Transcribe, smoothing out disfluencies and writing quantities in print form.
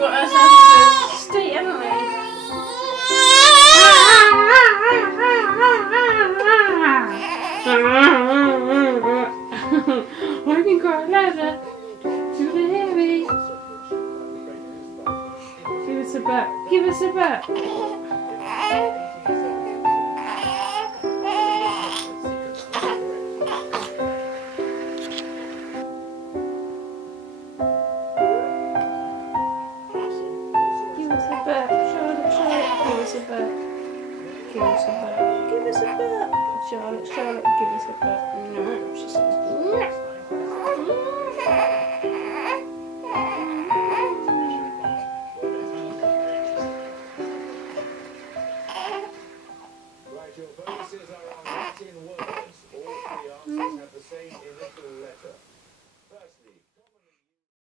got ourselves a state, haven't we? I can cry louder. Too heavy. Give us a butt. Give us a butt. Give us a butt. Charlotte, Charlotte, give us a butt. Give us a butt. Give us a butt. Charlotte, Charlotte, give us a butt. No, she says no. Right, your bonuses are on Latin words. All three answers have the same initial letter.